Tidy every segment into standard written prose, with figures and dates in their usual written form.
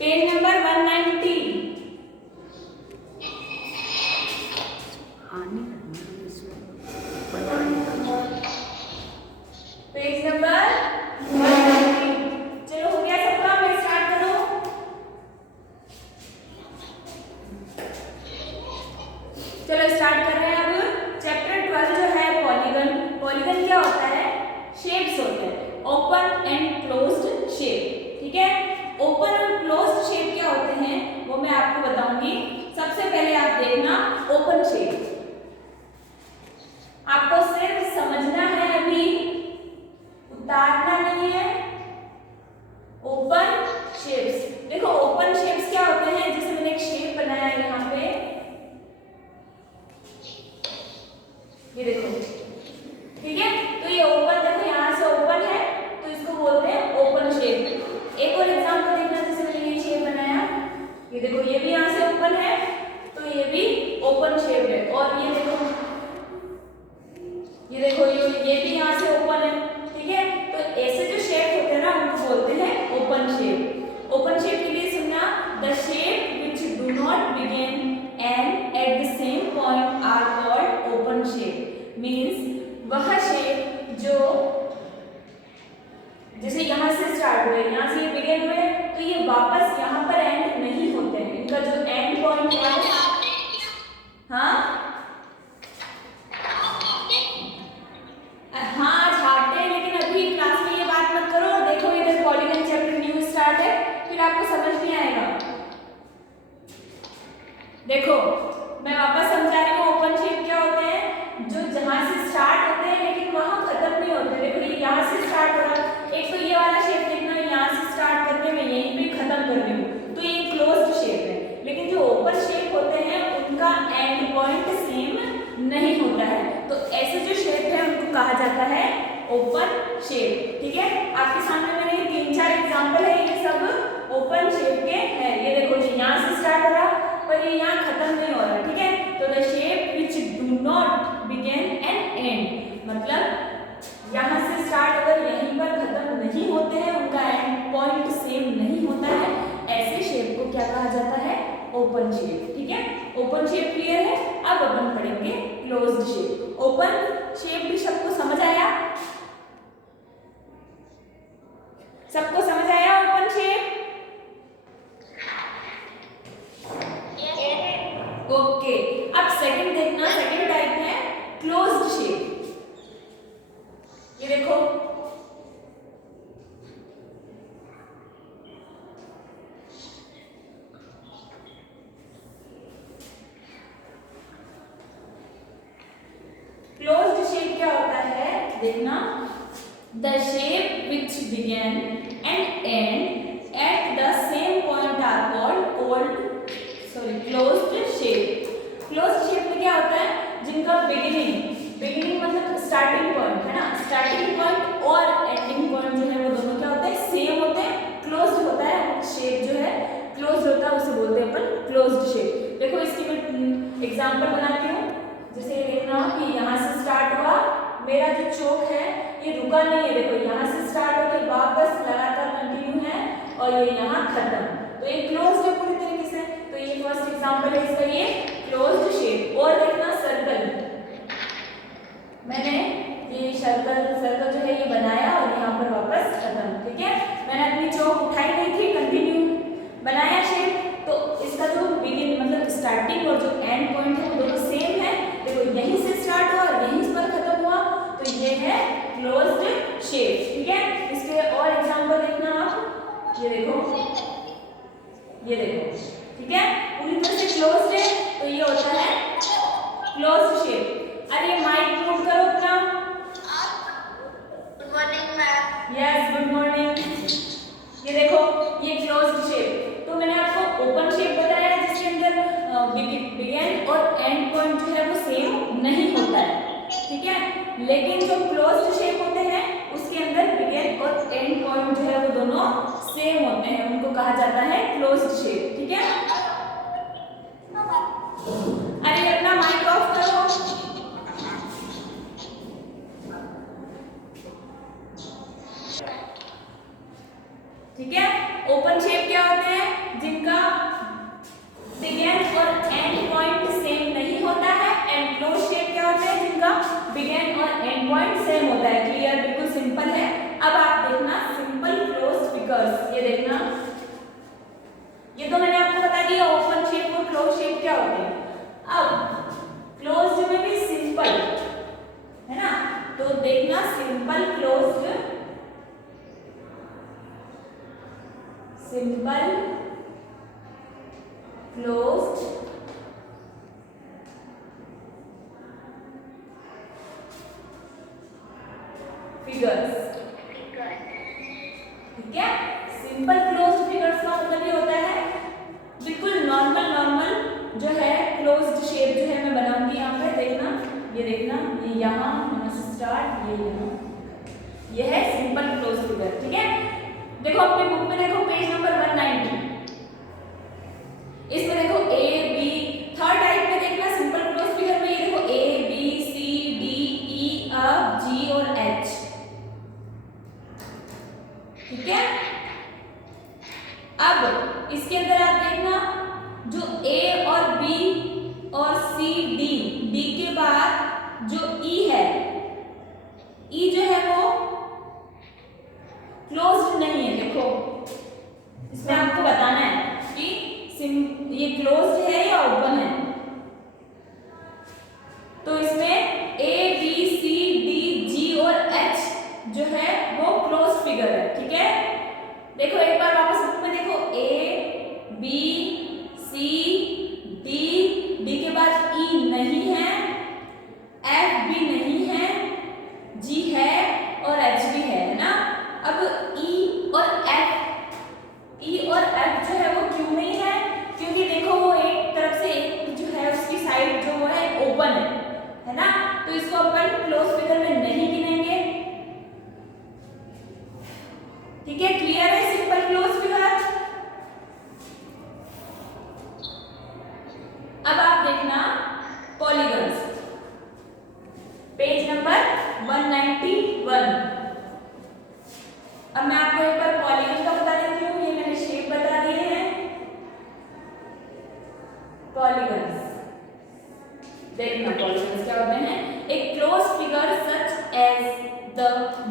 Page number 190। Page number 190। चलो हो गया सबका, मैं स्टार्ट करूं। चलो स्टार्ट कर रहे हैं अब। चैप्टर 12 जो है पॉलीगन। पॉलीगन क्या होता है? शेप्स होते हैं, ओपन एंड क्लोज्ड शेप। ठीक है, ओपन और क्लोज्ड शेप क्या होते हैं वो मैं आपको बताऊंगी। सबसे पहले आप देखना ओपन शेप, आपको सिर्फ समझना है, अभी उतारना नहीं है। ओपन शेप्स, देखो ओपन शेप्स क्या होते हैं, जैसे मैंने एक शेप बनाया है यहाँ पे, ये देखो। ठीक है, तो ये ओपन, देखो यहाँ से ओपन है तो इसको बोलते हैं ओपन शेप। एक और एग्जांपल देखना, जैसे मैंने ये शेप बनाया, ये देखो ये भी यहाँ से ओपन है तो ये भी ओपन शेप है। और ये देखो, ये देखो ये भी यहाँ से ओपन है। ठीक है, तो ऐसे जो शेप होते हैं ना उनको बोलते हैं ओपन शेप। ओपन शेप के लिए सुनना, the shape which do not begin and at the same point are called open shape. Means वह शेप जो, जैसे यहाँ से स्टार्ट हुए, यहाँ से ये बिगिन हुए तो ये वापस यहाँ पर एंड नहीं होते हैं, इनका जो एंड पॉइंट है। हाँ हाँ झाड़ते हैं, लेकिन अभी क्लास में ये बात मत करो। देखो इधर पॉलीगन चैप्टर न्यू स्टार्ट है, फिर आपको समझ नहीं आएगा। देखो मैं वापस समझा रही हूँ, ओपन शेप क्या होते हैं, जो जहाँ से स्टार्ट होते हैं लेकिन वहाँ खत्म नहीं होते। देखो ये यहाँ से स्टार्ट हो रहा है, एक तो ये वाला शेप देखना, यहाँ से स्टार्ट करके मैं यहीं पे खत्म कर रही हूँ, तो ये क्लोज्ड शेप है। लेकिन जो ओपन शेप होते हैं उनका एंड पॉइंट सेम नहीं होता है, तो ऐसे जो शेप है उनको कहा जाता है ओपन शेप। ठीक है, आपके सामने मैंने 3-4 एग्जांपल है, ये सब ओपन शेप के हैं। ये देखो जी यहाँ से स्टार्ट हो रहा पर ये यहाँ खत्म नहीं हो रहा। ठीक है, तो the shape which do not begin and and, मतलब यहाँ से स्टार्ट अगर यहीं पर खत्म नहीं होते हैं, उनका एंड पॉइंट सेम नहीं होता है, ऐसे शेप को क्या कहा जाता है? Open shape. ठीक है, ओपन शेप क्लियर है। अब अपन पढ़ेंगे क्लोज्ड शेप। ओपन शेप भी सबको समझ आया? सबको समझ आया ओपन शेप? ओके, अब सेकंड देखना, सेकंड टाइप है क्लोज्ड शेप। ये देखो क्लोज्ड शेप क्या होता है, देखना, the shape which begin and end at the same point are called closed shape. Closed shape में क्या होता है, जिनका बिगिनिंग मतलब स्टार्टिंग पॉइंट है ना, स्टार्टिंग पॉइंट और एंडिंग पॉइंट जो है वो दोनों क्या होते हैं? सेम होते हैं, क्लोज्ड होता है। शेप जो है क्लोज्ड होता है, उसे बोलते हैं अपन क्लोज्ड शेप। देखो इसकी मैं एग्जांपल बनाती हूँ, जैसे देखना कि यहाँ से स्टार्ट हुआ, मेरा जो चौक है ये रुका नहीं है, देखो यहाँ से स्टार्ट होकर वापस लगातार कंटिन्यू है और ये यहाँ खत्म, तो ये क्लोज्ड है पूरी तरीके से। तो ये फर्स्ट एग्जांपल है इसका, ये क्लोज्ड शेप। और देखना सर्कल, मैंने ये सर्कल जो है ये बनाया और यहाँ पर वापस खत्म। ठीक है, मैंने अपनी चौक उठाई नहीं थी, कंटिन्यू बनाया शेप, तो इसका जो बिगिन मतलब स्टार्टिंग और जो एंड पॉइंट है वो दोनों सेम है। देखो यहीं से स्टार्ट हुआ और यहीं पर खत्म हुआ, तो ये है क्लोज्ड शेप। ठीक है, इसके और एग्जांपल देखना आप, ये देखो, ये देखो। ठीक है, पूरी तरह से क्लोज्ड है, तो ये होता है क्लोज्ड शेप। अरे माइक म्यूट करो अपना। Good morning ma'am. Yes good morning. ये देखो ये क्लोज्ड शेप, तो मैंने आपको ओपन शेप बताया जिसके अंदर बिगिन और एंड पॉइंट जो है वो सेम नहीं होता है। ठीक है, लेकिन जो क्लोज्ड शेप होते हैं उसके अंदर बिगिन और एंड पॉइंट जो है वो दोनों सेम होते हैं, उनको कहा जाता है क्लोज्ड शेप। ठीक है, अरे अपना माइक ऑफ करो। ठीक है, ओपन शेप क्या होते हैं? जिनका बिगिन और एंड पॉइंट सेम नहीं होता है। एंड क्लोज शेप क्या होते हैं? जिनका बिगिन और एंड पॉइंट सेम होता है। क्लियर? बिल्कुल सिंपल है। अब आप देखना सिंपल क्लोज फिगर्स, ये देखना, ये तो मैंने आपको बता दिया ओपन शेप और क्लोज शेप क्या होते हैं। अब क्लोज्ड में भी सिंपल है ना, तो देखना simple closed, simple closed figures, ठीक है। सिंपल क्लोज्ड फिगर्स का मतलब ये होता है बिल्कुल नॉर्मल जो है क्लोज्ड शेप जो है मैं बनाऊंगी यहाँ पे, देखना, ये देखना, ये यहाँ से स्टार्ट, ये यहाँ, ये है सिंपल क्लोज फिगर, ठीक है। देखो अपने बुक में देखो पेज नंबर 190, इसमें देखो ए बी, थर्ड टाइप में देखना सिंपल क्लोज फिगर में, ये देखो A B C D E F G और एच, ठीक है। अब इसके अंदर आप देखना जो ए और बी और सी डी, डी के बाद जो ई है, ई जो है वो क्लोज्ड नहीं है। देखो इसमें आपको बताना है कि ये क्लोज्ड है या ओपन है। तो इसमें ए बी सी डी जी और एच जो है वो क्लोज फिगर है, ठीक है। देखो एक बार वापस बुक में देखो, A B C D, D के बाद ई नहीं है, एफ भी नहीं है, जी है और एच भी है ना। अब ई और एफ जो है वो क्यों नहीं है? क्योंकि देखो वो एक तरफ से एक जो है उसकी साइड जो है ओपन है ना, तो इसको अपन क्लोज फिगर में नहीं गिनेंगे, ठीक है। क्लियर है सिंपल क्लोज फिगर? अब आप देखना पॉलीगन्स, पेज नंबर 191। अब मैं आपको एक बार पॉलीगन का बता देती हूँ, ये मैंने शेप बता दिए हैं पॉलीगन्स। देखना पॉलीगन्स क्या होते हैं। एक close figure such as the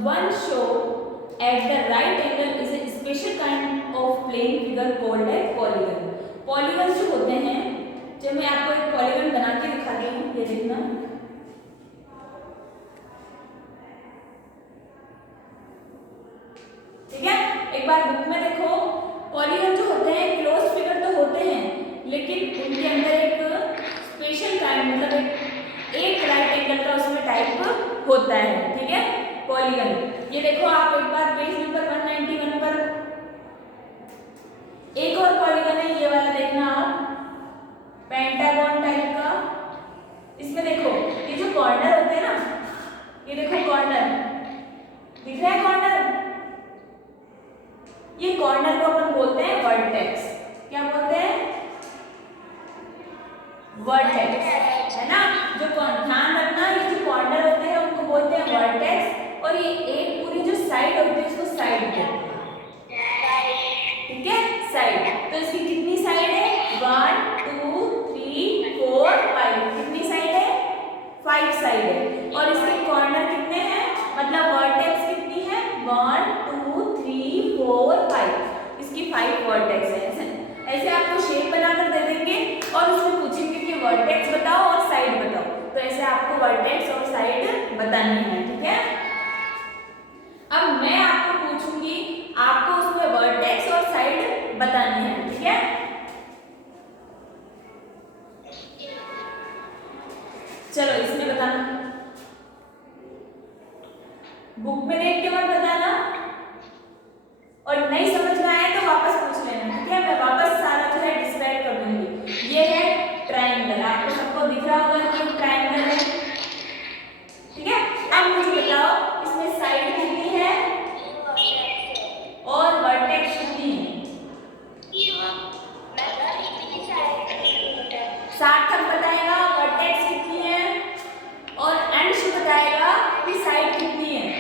one show at the right angle is a special kind of plane figure called a polygon. Polygon जो होते हैं, जब मैं आपको एक पॉलीगन बना के दिखाती हूँ, ये देखना, ठीक है। एक बार बुक में देखो, पॉलीगन जो होते हैं क्लोज फिगर तो होते हैं, लेकिन उनके अंदर एक स्पेशल काइंड मतलब एक राइट एंगल का उसमें टाइप होता है, ठीक है, पॉलीगन। ये देखो आप एक बार पेज नंबर 191 पर एक और पॉलीगन है, ये वाला देखना आप, पेंटागन टाइप का। इसमें देखो ये जो कॉर्नर होते हैं ना, ये देखो कॉर्नर दिख रहा है, कॉर्नर, ये कॉर्नर को अपन बोलते हैं वर्टेक्स। क्या बोलते हैं? वर्टेक्स, है ना। जो ध्यान रखना, ये जो कॉर्नर होते हैं उनको बोलते हैं वर्टेक्स, और ये एक पूरी जो साइड होती है इसको साइड बोलते हैं, ठीक है, साइड। तो इसकी कितनी साइड है? 1 2 3 4 5, कितनी साइड है? 5 साइड है। और इसके कॉर्नर कितने हैं, मतलब वर्टेक्स कितनी है? 1 2 3 4 5, इसकी 5 वर्टेक्स है। ऐसे आपको शेप बनाकर दे देंगे और उसमें पूछेंगे कि वर्टेक्स बताओ और साइड बताओ, तो ऐसे आपको वर्टेक्स और साइड बतानी है, ठीक है। अब मैं आपको पूछूंगी, आपको उसमें वर्टेक्स और साइड बतानी है, ठीक है। चलो इसमें बताना, बुक में देख के मत बताना, और नहीं समझ में आए तो वापस पूछ लेना, ठीक है। मैं वापस सारा जो है डिस्क्राइब कर दूंगी। ये है ट्रायंगल, आपको सबको दिख रहा होगा कि ट्रायंगल है, ठीक है। अब मुझे बताओ इसमें साइड कितनी है और वर्टेक्स कितनी है? सार्थक बताएगा वर्टेक्स कितनी है और अंश बताएगा कि साइड कितनी है।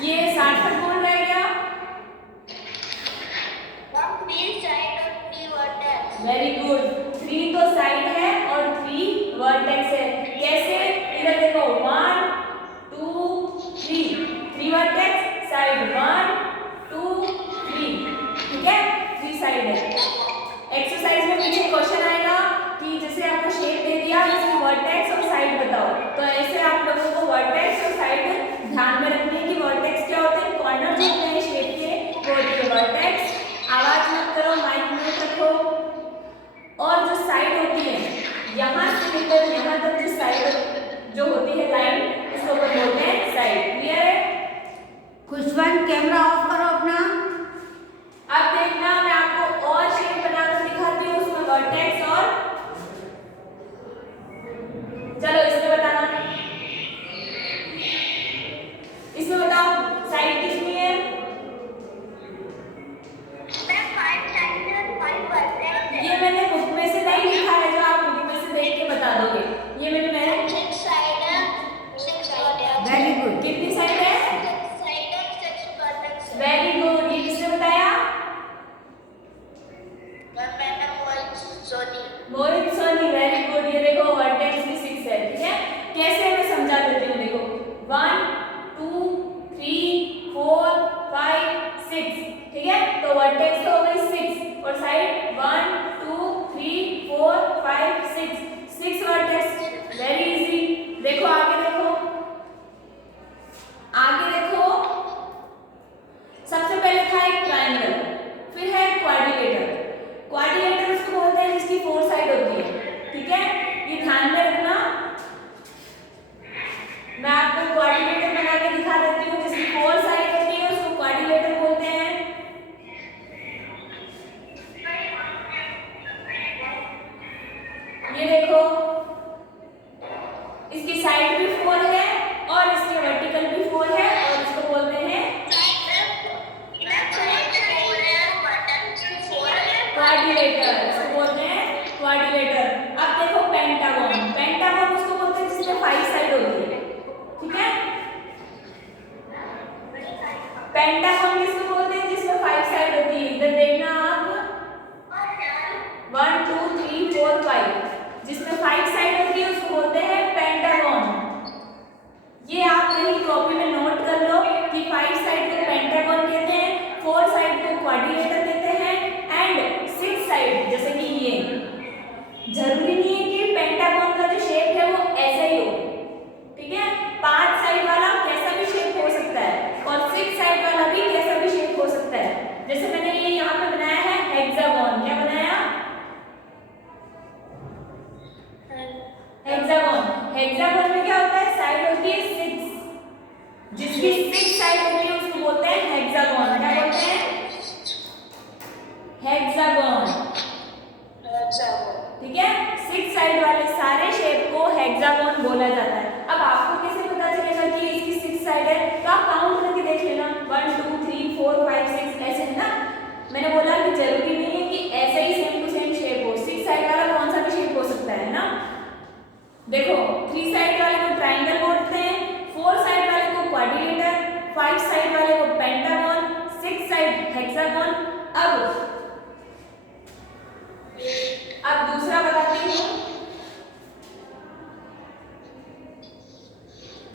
ये सार्थक कौन रह गया? Very good. 3 तो साइड है और 3 वर्टेक्स है। कैसे? इधर देखो 1 2 3 3 वर्टेक्स, साइड 1 2 3, ठीक है, 3 साइड है। एक्सरसाइज में पीछे क्वेश्चन आएगा कि जैसे आपको शेप दे दिया, इसकी वर्टेक्स और साइड बताओ, तो ऐसे आप लोगों को वर्टेक्स और साइड ध्यान में रखनी है कि वर्टेक्स क्या होते हैं, कॉर्नर जो होते हैं शेप के वो होते हैं वर्टेक्स। आवाज मत करो, माइक म्यूट रखो। और जो साइड होती है, यहाँ से लेकर यहाँ तक जो साइड जो होती है लाइन, उसको बोलते हैं साइड। क्लियर है? खुशवन कैमरा ऑफ करो अपना। अब देखना मैं आपको और शेप बनाकर दिखाती हूँ, उसमें वर्टेक्स और चलो इसमें बताना, इसमें बताओ साइड कितनी है? ये मैंने बुक में से नहीं लिखा है, जो आप बुक में से देख के बता दोगे। ये मैंने वेरी गुड। कितनी साइड है? Very good. ये किसने बताया? मोहित सोनी, वेरी गुड। ये देखो वर्टेक्स भी 6 है, ठीक है। कैसे मैं समझा देती हूँ, देखो 1 2 3 4 5 6, ठीक है। तो वर्टेक्स तो हो गई 6 और साइड 1 2 3 4 5 6 वर्टेक्स। Very easy. देखो आगे, देखो आगे देखो, सबसे पहले था एक ट्रायंगल, फिर है क्वाड्रिलेटर। क्वाड्रिलेटर उसको बोलते हैं जिसकी 4 साइड होती है, ठीक है। ये ध्यान में रखना। मैं आपको क्वाड्रिलेटर बना के दिखा देती हूँ, जिसकी 4 साइड होती है उसको क्वाड्रिलेटर बोलते हैं। ये देखो, इसकी साइड भी 4 है और इसके वर्टिकल भी 4 है और इसको बोलते हैं क्वाड्रिलेटर। इसको बोलते हैं क्वाड्रिलेटर। अब देखो पेंटागन। पेंटागन उसको बोलते हैं जिसमें 5 साइड होती है, ठीक है। पेंटागन किसको बोलते हैं जिसमें 5 साइड होती है? इधर देखना आप, 1 2 3 4 5, जिसमें 5 साइड होती है उसको बोलते हैं पेंटागन। ये आप कहीं कॉपी में नोट कर लो कि 5 साइड को पेंटागन कहते हैं, 4 साइड को क्वाड्रिलेटर कहते हैं एंड 6 साइड, जैसे कि ये जरूरी नहीं है कि पेंटागन का जो शेप है वो ऐसा ही हो, ठीक है। 5 साइड वाला कैसा भी शेप हो सकता है और 6 साइड वाला भी कैसा भी शेप हो सकता है। जैसे मैंने ये यहाँ पे बनाया है हेक्सागन। क्या बनाया? हेक्सागन। हेक्सागन में क्या होता है? साइड होती है 6, जिसकी 6 साइड होती है उसको बोलते हैं हेक्सागन। क्या बोलते हैं? हेक्सागन, ठीक है। 6 साइड वाले सारे शेप को हेक्सागन बोला जाता है। अब आपको कैसे पता चलेगा कि इसकी 6 साइड है? तो आप काउंट करके देख लेना, 1 2 3 4 5 6, ऐसे है ना। मैंने बोला कि जरूरी नहीं है कि ऐसा ही सेम टू सेम शेप हो, 6 साइड वाला कौन सा भी शेप हो सकता है ना। देखो 3 साइड वाले को ट्रायंगल बोलते हैं, 4 साइड वाले को क्वाड्रिलेटर, 5 साइड वाले को पेंटागन, 6 साइड हेक्सागन। अब दूसरा बताती हूँ,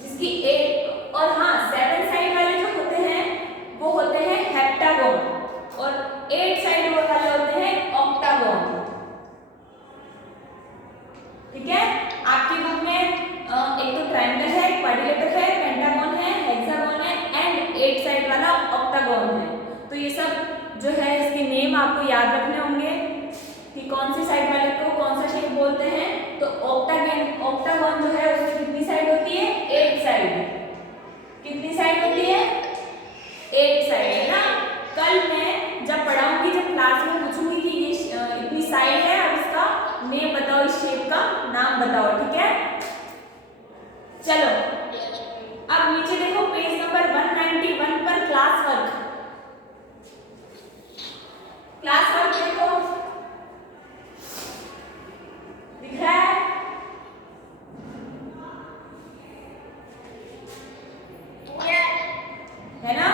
जिसकी 8 और हाँ 7 साइड वाले जो होते हैं वो होते हैं हेप्टागन और 8 साइड वाले होते हैं ऑक्टागन, ठीक है। आपकी बुक में एक तो ट्रायंगल है, क्वाड्रिलेटर है, पेंटागन है, हेक्सागन है एंड 8 साइड वाला ऑक्टागन है। तो ये सब जो है इसके नेम आपको याद रखने होंगे कि कौन सी साइड वाले को कौन सा शेप बोलते हैं। तो ऑक्टागन जो है उसमें कितनी साइड होती है? 8 साइड। कितनी साइड होती है? 8 साइड, है ना। कल मैं जब पढ़ाऊंगी, जब क्लास में पूछूंगी कि ये इतनी साइड है, अब इसका नेम बताओ, इस शेप का नाम बताओ, ठीक है। चलो अब नीचे देखो पेज नंबर 191 पर क्लास वर्क देखो, दिख रहा है? है ना?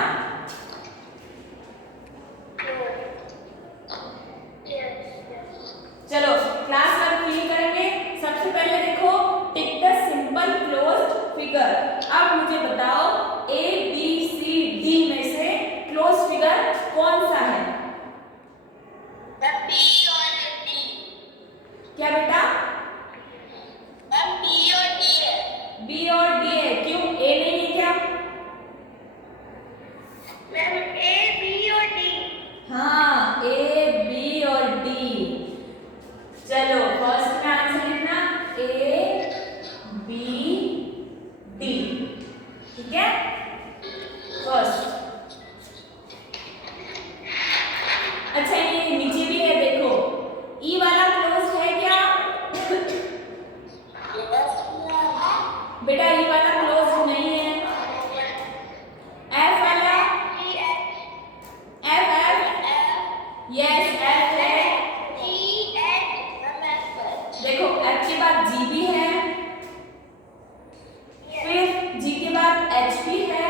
चलो क्लास वर्क फिल करेंगे। सबसे पहले देखो, tick the simple closed figure. अब मुझे बताओ ए बी सी डी में से क्लोज फिगर कौन सा है? क्या बेटा? बी और डी है। क्यों ए नहीं है क्या? हाँ, ए बी और डी। चलो फर्स्ट में आंसर लिखना ए बी डी, ठीक है? फर्स्ट। अच्छा ये नीचे भी है, देखो ई वाला क्लोज है क्या? बेटा ई वाला क्लोज नहीं है। एफ वाला, एफ एफ, यस एफ है। देखो एफ के बाद जी भी है, फिर जी के बाद एच भी है,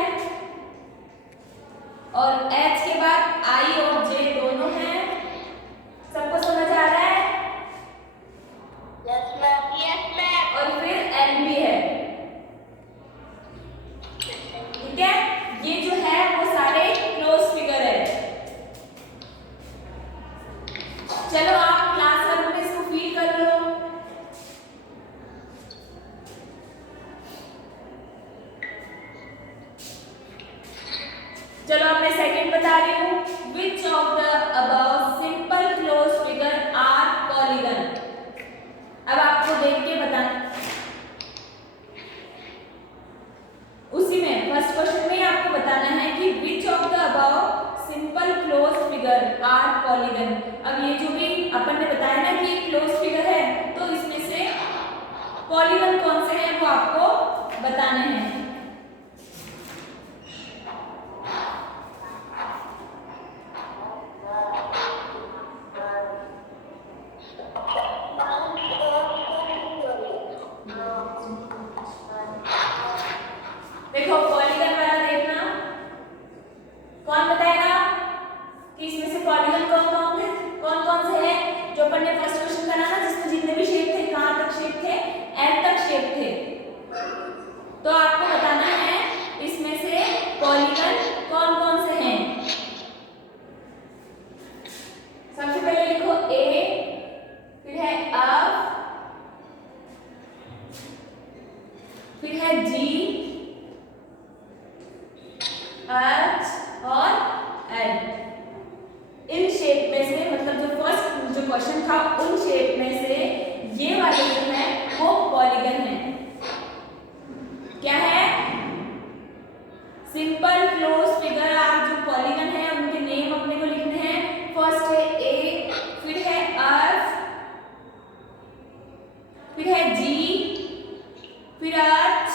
और एच के बाद आई और जे दोनों हैं। सबको समझ आ रहा है? और फिर एल भी है, ठीक है? ये जो है वो सारे क्लोज फिगर है। चलो आप क्लास वर्क में इसको फील कर लो। चलो अब मैं सेकंड बता रही हूँ। Which of the above simple close figure are polygon? अब आपको देख के बताना। उसी में फर्स्ट क्वेश्चन में आपको बताना है कि which of the above simple close figure are polygon. अब ये जो भी अपन ने बताया ना कि क्लोज फिगर है, तो इसमें से पॉलीगन कौन से हैं वो आपको बताने हैं। देखो पॉलीगन वाला देखना, कौन बताएगा कि इसमें से पॉलीगन कौन कौन से हैं? जो अपन ने फर्स्ट क्वेश्चन करा ना, जिसमें जितने भी शेप थे, कहां तक शेप थे? एल तक शेप थे। तो आपको बताना है इसमें से पॉलीगन कौन कौन से हैं। सबसे पहले लिखो ए, फिर है एफ, फिर है जी, एच और एल। इन शेप में से, मतलब जो फर्स्ट जो क्वेश्चन था उन शेप में से ये वाले जो है वो पॉलीगन है। क्या है? सिंपल क्लोज फिगर आर जो पॉलीगन है उनके नेम अपने को लिखने हैं। फर्स्ट है ए, फिर है एफ, फिर है जी, फिर एच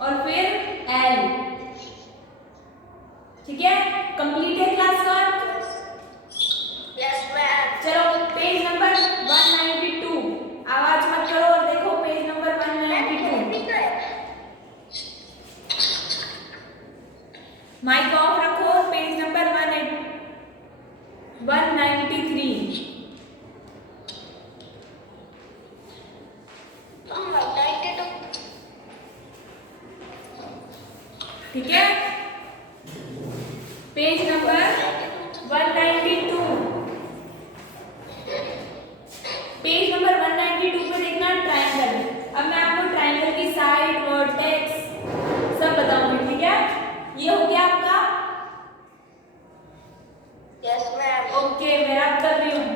और फिर एल, ठीक है? कंप्लीट है क्लास वर्क? चलो पेज नंबर 192, आवाज मत करो और देखो पेज नंबर 192। माइक ऑफ रखो। Page number 193। ठीक है? Page number 192। पेज नंबर 192 पे देखना ट्रायंगल। अब मैं आपको ट्रायंगल की साइड, वर्टेक्स सब बताऊंगी, ठीक है? ये हो गया आपका? Yes ma'am. ओके, मैं रब कर रही हूँ।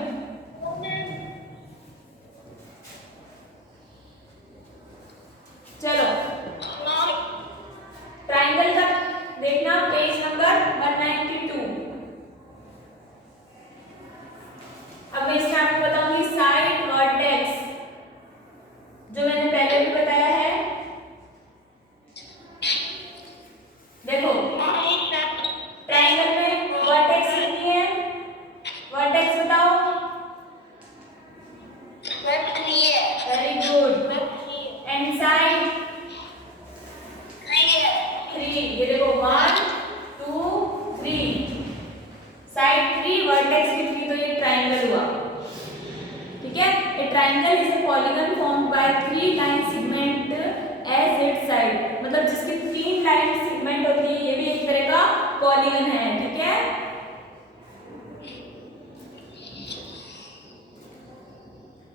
चलो ट्रायंगल का देखना पेज नंबर 192। पॉलीगन है, ठीक है।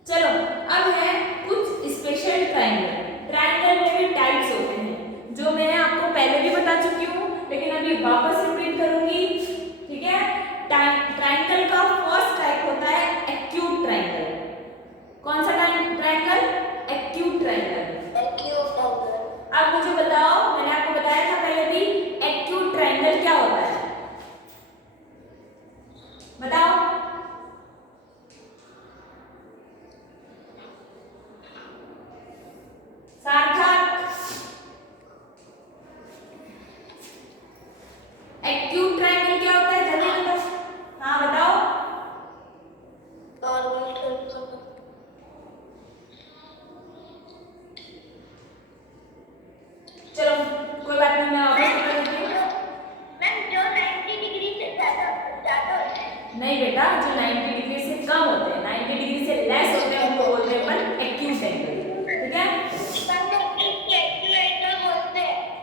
चलो अब है कुछ स्पेशल ट्रायंगल। ट्रायंगल में भी टाइप्स होते हैं जो मैंने आपको पहले भी बता चुकी हूँ, लेकिन अभी वापस रिपीट करूंगी, ठीक है। ट्रायंगल का फर्स्ट टाइप होता है एक्यूट ट्रायंगल। कौन सा ट्रायंगल? Acute triangle. अब मुझे बताओ, मैंने आपको बताया था पहले भी, एक्यूट ट्रायंगल क्या होता है? बताओ। सार्थक, एक्यूट ट्रायंगल क्या होता है? जल्दी बताओ। हाँ बताओ। चलो कोई बात नहीं, मैं वापस बता देती हूँ। नहीं बेटा, जो 90 डिग्री से कम होते हैं, 90 डिग्री से लेस होते हैं, उनको बोलते हैं अपन एक्यूट एंगल, ठीक है।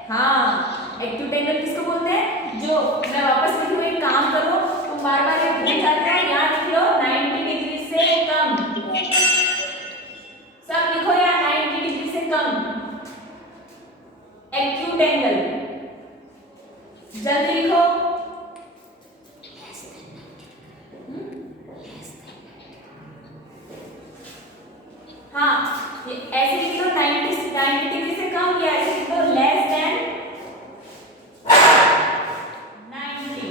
हाँ, एक्यूट एंगल किसको बोलते हैं? जो, मैं वापस लिखूँ, एक काम करो, तुम बार बार ये भूल जाते हो, यहाँ लिख लो 90 डिग्री से कम, सब लिखो यहाँ 90 डिग्री से कम, एक्यूट एंगल, जल्दी लिखो। हाँ, ये ऐसे लिख लो 90 डिग्री से कम, या ऐसे लिख लो लेस देन 90।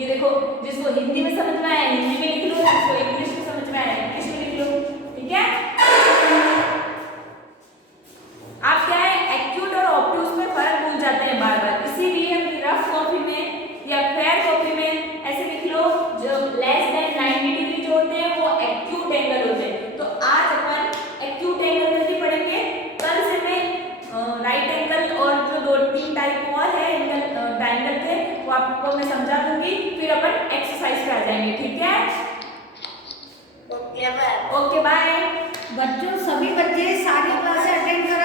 ये देखो, जिसको हिंदी में समझ में आया हिंदी में लिख लो, जिसको इंग्लिश में समझ में आया इंग्लिश में लिख लो, ठीक है। आप क्या है, एक्यूट और ऑब्टूस में फर्क भूल जाते हैं बार बार, इसीलिए रफ कॉपी में या फेयर कॉपी में ऐसे लिख लो, जो लेस देन 90 डिग्री जो होते हैं वो एक्यूट एंगल होते हैं। तो आज अपन एक्यूट एंगल नहीं पढ़ेंगे, कल से मैं राइट एंगल और जो 2-3 टाइप और है एंगल ट्रायंगल के, वो आपको मैं समझा दूंगी, फिर अपन एक्सरसाइज पे आ जाएंगे, ठीक है। Okay bye. बच्चों, सभी बच्चे सारी क्लासें अटेंड करें।